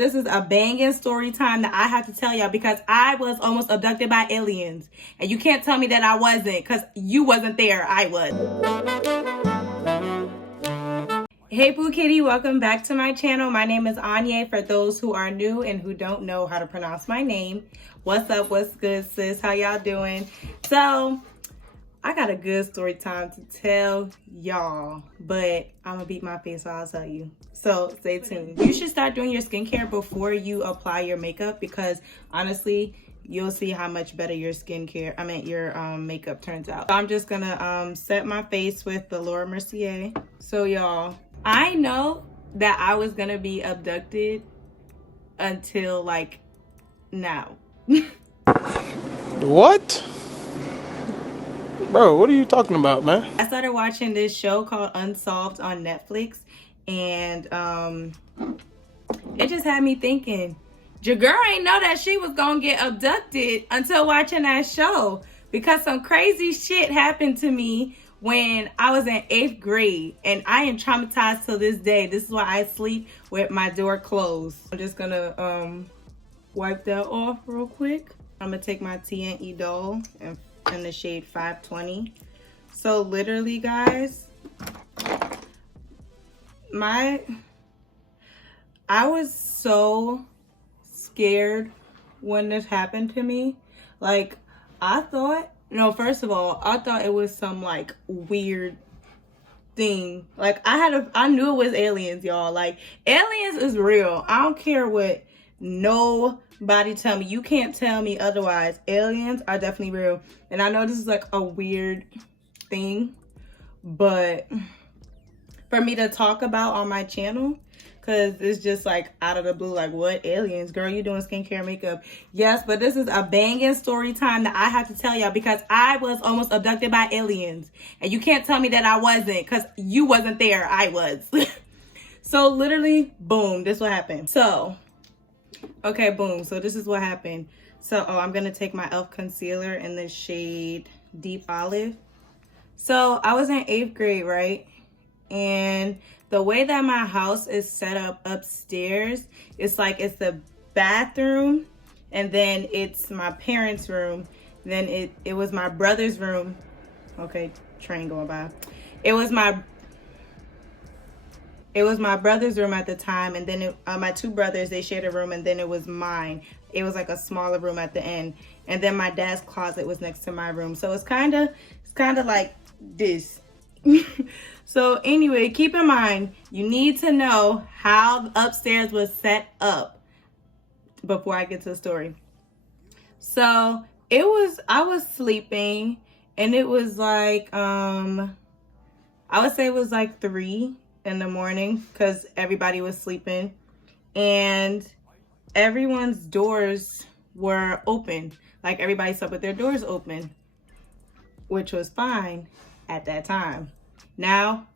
This is a banging story time that I have to tell y'all because I was almost abducted by aliens. And you can't tell me that I wasn't because you wasn't there. I was. Hey Boo Kitty, welcome back to my channel. My name is Anya for those who are new and who don't know how to pronounce my name. What's up? What's good, sis? How y'all doing? So, I got a good story time to tell y'all, but I'm gonna beat my face, so I'll tell you. So stay tuned. You should start doing your skincare before you apply your makeup because honestly, you'll see how much better your your makeup turns out. So I'm just gonna set my face with the Mercier. So y'all, I know that I was gonna be abducted until like now. What? Bro, what are you talking about, man? I started watching this show called Unsolved on Netflix, and it just had me thinking, your girl ain't know that she was gonna get abducted until watching that show, because some crazy shit happened to me when I was in 8th grade, and I am traumatized till this day. This is why I sleep with my door closed. I'm just gonna wipe that off real quick. I'm gonna take my T&E doll and in the shade 520. So literally guys, I was so scared when this happened to me. Like I thought, first of all, I thought it was some like weird thing. Like I knew it was aliens, y'all. Like aliens is real. I don't care what nobody tell me. You can't tell me otherwise. Aliens are definitely real. And I know this is like a weird thing, but for me to talk about on my channel, because it's just like out of the blue, like what aliens? Girl, you doing skincare makeup? Yes, but this is a banging story time that I have to tell y'all because I was almost abducted by aliens. And you can't tell me that I wasn't because you wasn't there. I was. So literally, boom, this what happened. So okay, boom. So this is what happened. So, I'm going to take my e.l.f. concealer in the shade Deep Olive. So, I was in 8th grade, right? And the way that my house is set up upstairs, it's like it's the bathroom, and then it's my parents' room. Then it was my brother's room. Okay, train going by. It was my brother's room at the time, and then my two brothers, they shared a room, and then it was mine. It was like a smaller room at the end, and then my dad's closet was next to my room. So it's kind of like this. So anyway, keep in mind, you need to know how upstairs was set up before I get to the story. So I was sleeping, and it was like I would say it was like 3 in the morning because everybody was sleeping and everyone's doors were open. Like everybody slept with their doors open, which was fine at that time. Now,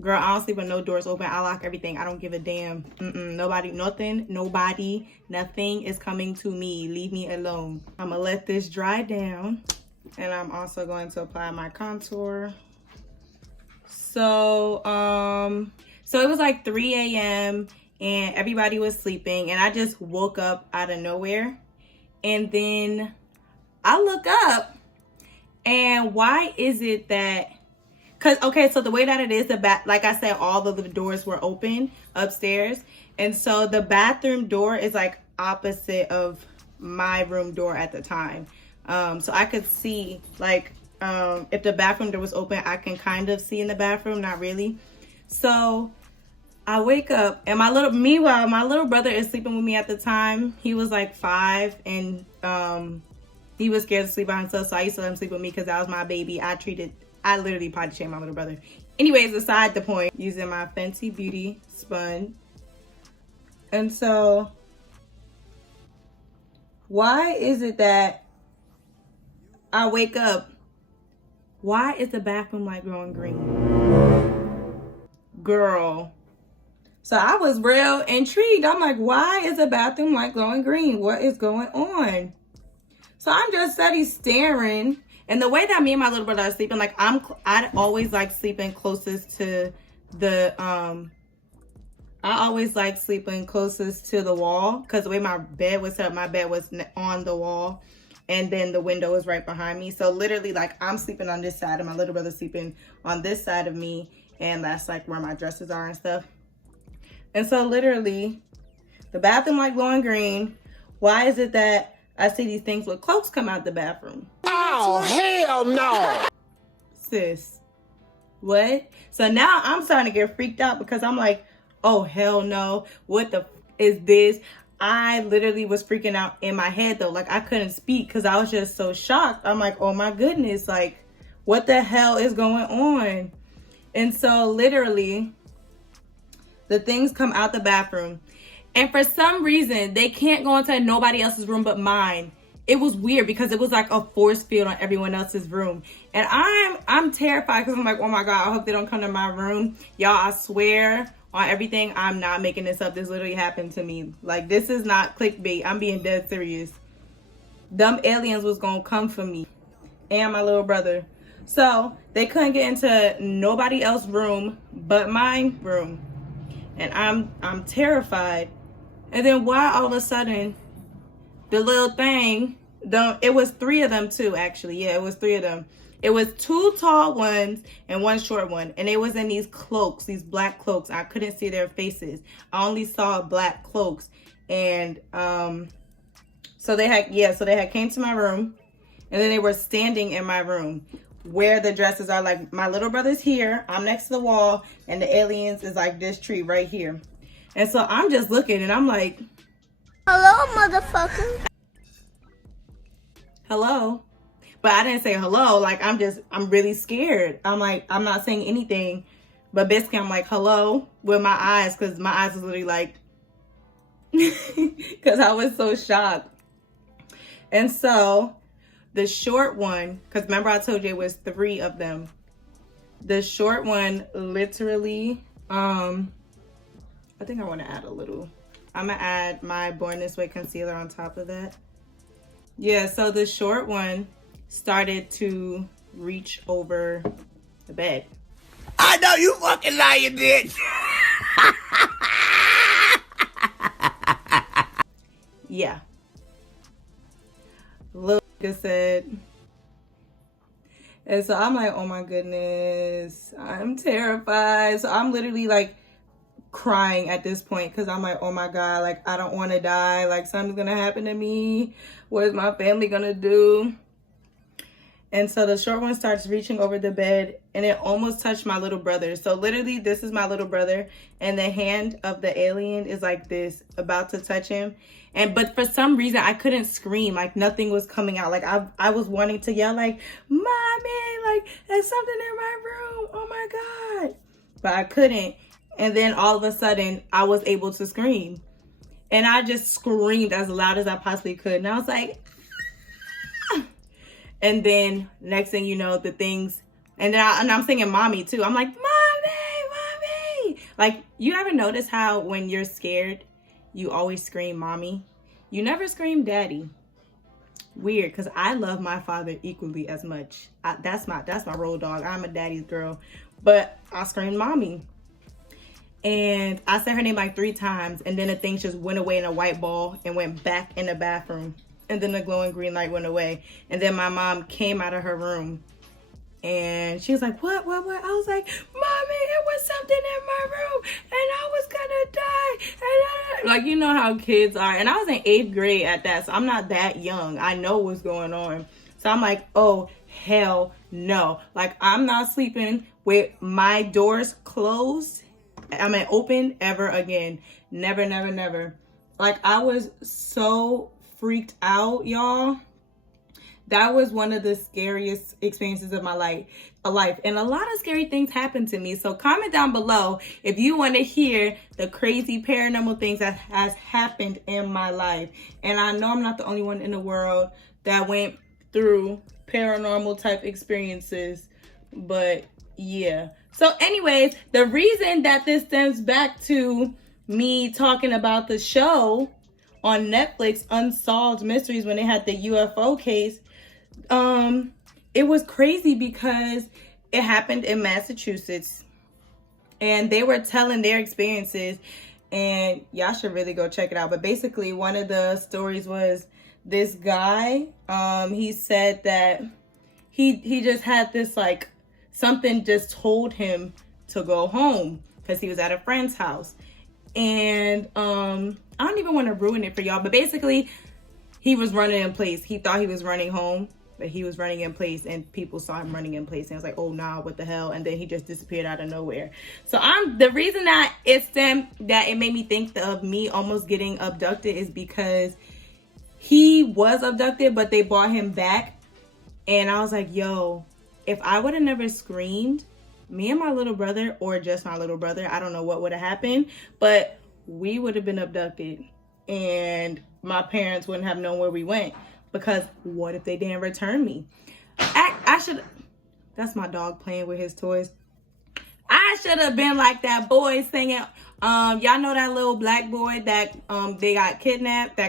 girl, I don't sleep with no doors open. I lock everything. I don't give a damn. Nobody nothing is coming to me. Leave me alone. I'm gonna let this dry down, and I'm also going to apply my contour. So it was like 3 a.m. and everybody was sleeping, and I just woke up out of nowhere. And then I look up, and why is it that, so the way that it is, like I said, all of the doors were open upstairs. And so the bathroom door is like opposite of my room door at the time. So I could see like, if the bathroom door was open, I can kind of see in the bathroom, not really. So I wake up, and meanwhile, my little brother is sleeping with me at the time. He was like 5, and he was scared to sleep by himself, so I used to let him sleep with me because that was my baby. I literally potty trained my little brother. Anyways, aside the point, using my Fenty Beauty sponge. And so, why is it that I wake up? Why is the bathroom light glowing green? Girl. So I was real intrigued. I'm like, why is the bathroom light glowing green? What is going on? So I'm just steady staring. And the way that me and my little brother are sleeping, like I always like sleeping closest to the I always like sleeping closest to the wall because the way my bed was set up, my bed was on the wall and then the window is right behind me. So literally, like, I'm sleeping on this side and my little brother's sleeping on this side of me, and that's like where my dresses are and stuff. And so literally, the bathroom like glowing green. Why is it that I see these things with cloaks come out the bathroom? Oh, hell no! Sis, what? So now I'm starting to get freaked out because I'm like, oh, hell no. What the is this? I literally was freaking out in my head though. Like, I couldn't speak because I was just so shocked. I'm like, oh my goodness, like, what the hell is going on? And so literally, the things come out the bathroom. And for some reason, they can't go into nobody else's room but mine. It was weird because it was like a force field on everyone else's room. And I'm terrified because I'm like, oh my God, I hope they don't come to my room. Y'all, I swear on everything, I'm not making this up. This literally happened to me. Like, this is not clickbait. I'm being dead serious. Dumb aliens was gonna come for me and my little brother. So they couldn't get into nobody else's room but my room. And I'm terrified. And then why all of a sudden the little thing, it was 3 of them too, actually. Yeah, it was 3 of them. It was 2 tall ones and 1 short one. And they was in these cloaks, these black cloaks. I couldn't see their faces. I only saw black cloaks. And so they had came to my room, and then they were standing in my room where the dresses are. Like, my little brother's here, I'm next to the wall, and the aliens is like this tree right here. And so I'm just looking and I'm like, hello, motherfucker. Hello. But I didn't say hello. Like, I'm really scared. I'm like, I'm not saying anything. But basically, I'm like, hello with my eyes, because my eyes was literally like, because I was so shocked. And so the short one, because remember I told you it was 3 of them. The short one literally, I think I want to add a little. I'm going to add my Born This Way concealer on top of that. Yeah, so the short one started to reach over the bed. I know you fucking lying, bitch! Yeah. Little said. And so I'm like, oh my goodness, I'm terrified. So I'm literally like crying at this point because I'm like, oh my God, like, I don't want to die. Like, something's gonna happen to me. What is my family gonna do? And so the short one starts reaching over the bed, and it almost touched my little brother. So literally, this is my little brother, and the hand of the alien is like this, about to touch him. But for some reason, I couldn't scream. Like, nothing was coming out. Like, I was wanting to yell, like, Mommy, like, there's something in my room. Oh my God. But I couldn't. And then all of a sudden, I was able to scream. And I just screamed as loud as I possibly could. And I was like, ah! And then next thing you know, the things, and I'm singing Mommy too. I'm like, Mommy, Mommy. Like, you ever notice how when you're scared, you always scream Mommy? You never scream Daddy. Weird, because I love my father equally as much. That's my road dog. I'm a daddy's girl. But I screamed Mommy. And I said her name like 3 times, and then the thing just went away in a white ball and went back in the bathroom. And then the glowing green light went away. And then my mom came out of her room, and she was like, what? I was like, Mommy, it was something in my room, and I was gonna die. And like, you know how kids are. And I was in 8th grade at that, so I'm not that young. I know what's going on. So I'm like, oh, hell no. Like, I'm not sleeping with my doors closed. I mean, open ever again. Never, never, never. Like, I was so freaked out, y'all. That was one of the scariest experiences of my life. And a lot of scary things happened to me. So comment down below if you want to hear the crazy paranormal things that has happened in my life. And I know I'm not the only one in the world that went through paranormal type experiences. But yeah. So anyways, the reason that this stems back to me talking about the show on Netflix, Unsolved Mysteries, when they had the UFO case, it was crazy because it happened in Massachusetts, and they were telling their experiences. and y'all should really go check it out. But basically, one of the stories was this guy, he said that he just had this, like, something just told him to go home because he was at a friend's house. And I don't even want to ruin it for y'all, but basically he was running in place. He thought he was running home, but he was running in place, and people saw him running in place, and it's like, oh nah, what the hell? And then he just disappeared out of nowhere. So the reason that it made me think of me almost getting abducted is because he was abducted, but they brought him back. And I was like, yo, if I would have never screamed, me and my little brother, or just my little brother, I don't know what would have happened, but we would have been abducted, and my parents wouldn't have known where we went, because what if they didn't return me? I should, that's my dog playing with his toys. I should have been like that boy singing, y'all know that little black boy that they got kidnapped,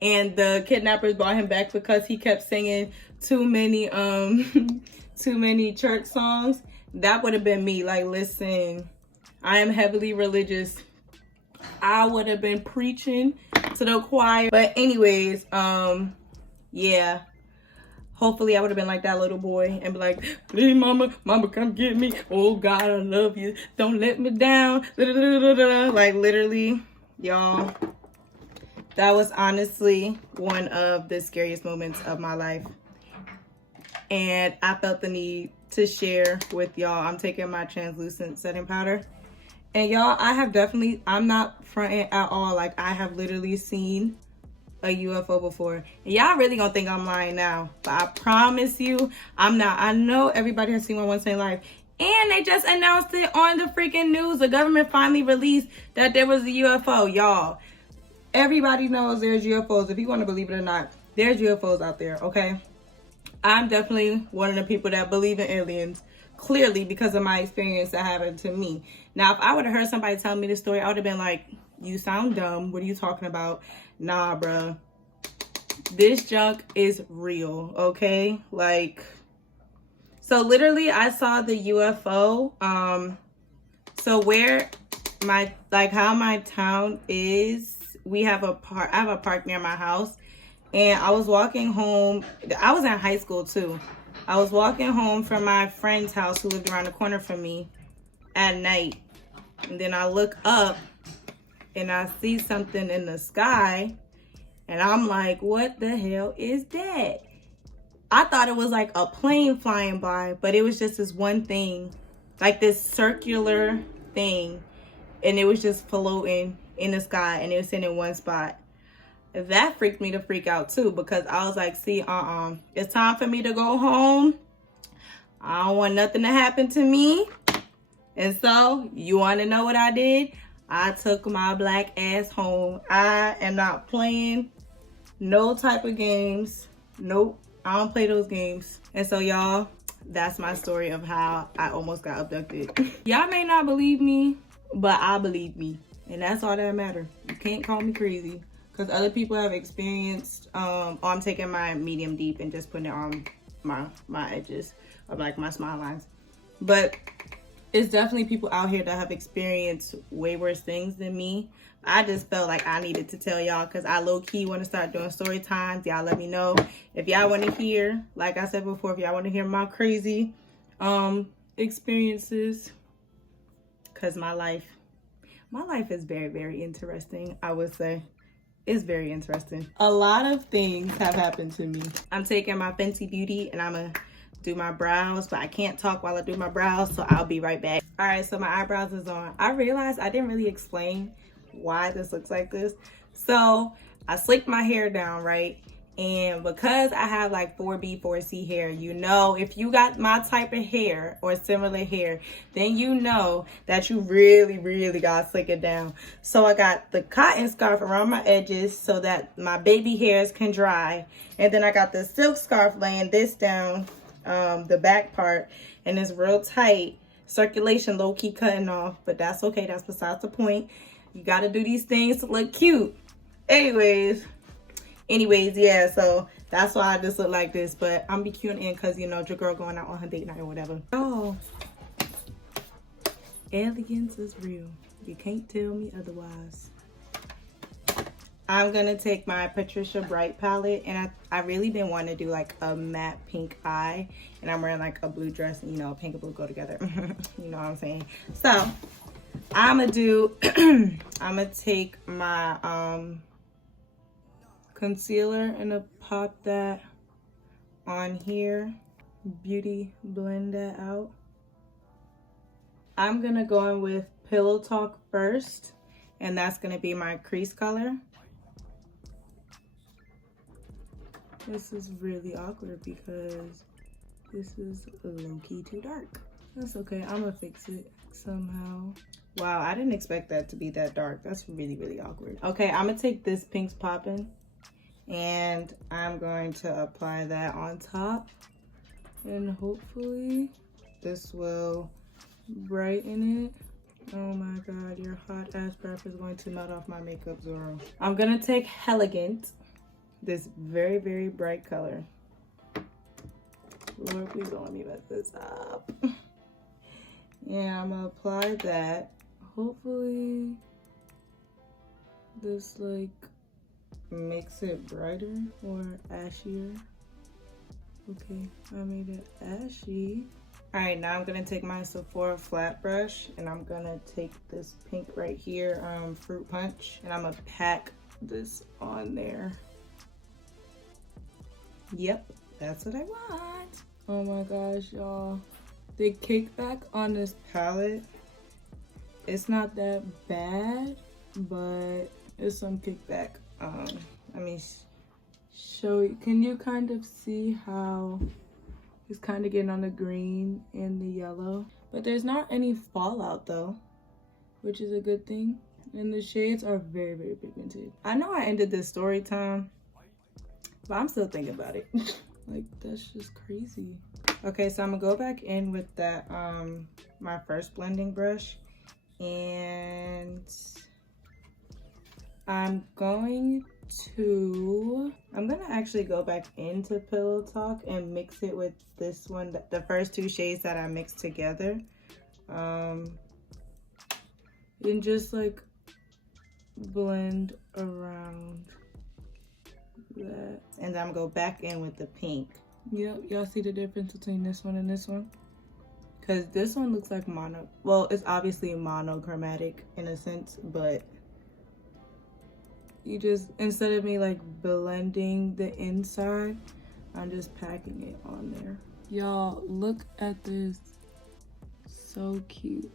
and the kidnappers brought him back because he kept singing too many church songs. That would have been me. Like, listen, I am heavily religious. I would have been preaching to the choir. But anyways, yeah. Hopefully I would have been like that little boy and be like, please mama, come get me. Oh God, I love you. Don't let me down. Like, literally, y'all, that was honestly one of the scariest moments of my life. And I felt the need to share with y'all. I'm taking my translucent setting powder. And y'all, I'm not fronting at all. Like, I have literally seen a UFO before. And y'all really gonna think I'm lying now, but I promise you, I'm not. I know everybody has seen one once in their life. And they just announced it on the freaking news. The government finally released that there was a UFO. Y'all, everybody knows there's UFOs. If you want to believe it or not, there's UFOs out there, okay? I'm definitely one of the people that believe in aliens, clearly, because of my experience that happened to me. Now, if I would have heard somebody tell me this story, I would have been like, you sound dumb. What are you talking about? Nah, bruh. This junk is real, okay? Like, so literally, I saw the UFO. So where how my town is, I have a park near my house. And I was walking home. I was in high school too. I was walking home from my friend's house who lived around the corner from me at night. And then I look up and I see something in the sky. And I'm like, what the hell is that? I thought it was like a plane flying by, but it was just this one thing, like this circular thing. And it was just floating in the sky, and it was sitting in one spot. That freaked me to freak out too, because I was like, see, it's time for me to go home. I don't want nothing to happen to me. And so, you want to know what I did? I took my black ass home. I am not playing no type of games. Nope, I don't play those games. And so, y'all, that's my story of how I almost got abducted. Y'all may not believe me, but I believe me. And that's all that matters. You can't call me crazy. Because other people have experienced, I'm taking my medium deep and just putting it on my edges of like my smile lines. But it's definitely people out here that have experienced way worse things than me. I just felt like I needed to tell y'all, because I low-key want to start doing story times. Y'all let me know if y'all want to hear, like I said before, if y'all want to hear my crazy experiences. Because my life is very, very interesting, I would say. It's very interesting. A lot of things have happened to me. I'm taking my Fenty Beauty and I'm gonna do my brows, but I can't talk while I do my brows, so I'll be right back. All right, so my eyebrows is on. I realized I didn't really explain why this looks like this. So I slicked my hair down, right? And because I have like 4B, 4C hair, you know, if you got my type of hair or similar hair, then you know that you really, really gotta slick it down. So I got the cotton scarf around my edges so that my baby hairs can dry. And then I got the silk scarf laying this down, the back part, and it's real tight. Circulation low-key cutting off, but that's okay. That's besides the point. You gotta do these things to look cute. Anyways, yeah, so that's why I just look like this. But I'm be cute in because, you know, your girl going out on her date night or whatever. Oh, aliens is real. You can't tell me otherwise. I'm gonna take my Patricia Bright palette, and I really been wanting to do like a matte pink eye, and I'm wearing like a blue dress, and you know, pink and blue go together. You know what I'm saying? So I'm gonna take my concealer and pop that on here, beauty blend that out. I'm gonna go in with Pillow Talk first, and that's gonna be my crease color. This is really awkward because this is low-key too dark. That's okay, I'm gonna fix it somehow. Wow, I didn't expect that to be that dark. That's really, really awkward. Okay, I'm gonna take this Pink's Poppin', and I'm going to apply that on top. And hopefully this will brighten it. Oh my God, your hot ass breath is going to melt off my makeup, Zoro. I'm gonna take Elegant, this very, very bright color. Lord, please don't let me mess this up. Yeah, I'm gonna apply that. Hopefully this like makes it brighter or ashier. Okay, I made it ashy. All right, now I'm gonna take my Sephora flat brush, and I'm gonna take this pink right here, Fruit Punch, and I'm gonna pack this on there. Yep, that's what I want. Oh my gosh, y'all. The kickback on this palette, it's not that bad, but it's some kickback. Let me show you. Can you kind of see how it's kind of getting on the green and the yellow? But there's not any fallout though, which is a good thing. And the shades are very, very pigmented. I know I ended this story time, but I'm still thinking about it. Like, that's just crazy. Okay, so I'm gonna go back in with that, my first blending brush, and I'm gonna actually go back into Pillow Talk and mix it with this one, the first two shades that I mixed together, and just like blend around that. And then I'm gonna go back in with the pink. Yep, y'all see the difference between this one and this one? Because this one looks like mono, well, it's obviously monochromatic in a sense, but you just, instead of me like blending the inside, I'm just packing it on there. Y'all, look at this. So cute.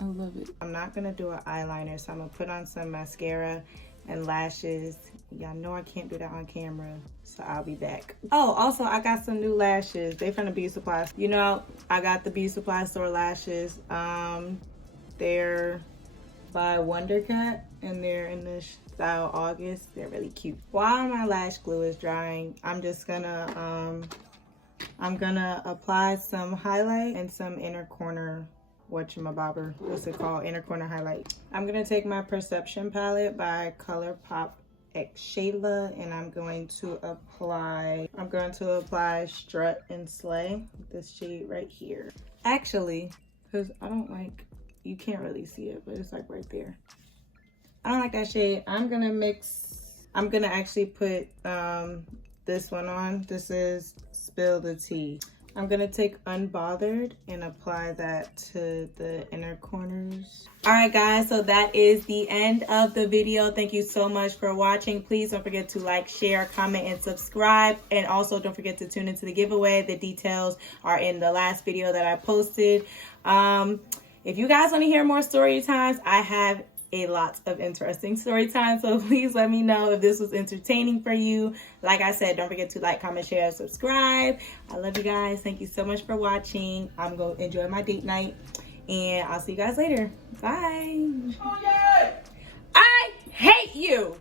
I love it. I'm not gonna do an eyeliner, so I'm gonna put on some mascara and lashes. Y'all know I can't do that on camera, so I'll be back. Oh, also I got some new lashes. They from the Beauty Supply. You know, I got the Beauty Supply store lashes. They're by Wondercat, and they're in the style August. They're really cute. While my lash glue is drying, I'm just gonna apply some highlight and some inner corner, what's it called, inner corner highlight. I'm gonna take my Perception palette by Colourpop X Shayla, and I'm going to apply Strut and Slay, this shade right here. Actually, because I don't like, you can't really see it, but it's like right there. I don't like that shade. I'm gonna actually put this one on. This is Spill the Tea. I'm gonna take Unbothered and apply that to the inner corners. All right, guys, so that is the end of the video. Thank you so much for watching. Please don't forget to like, share, comment, and subscribe. And also don't forget to tune into the giveaway. The details are in the last video that I posted. If you guys want to hear more story times, I have a lot of interesting story time, so please let me know if this was entertaining for you. Like I said, don't forget to like, comment, share, and subscribe. I love you guys. Thank you so much for watching. I'm going to enjoy my date night, and I'll see you guys later. Bye. I hate you.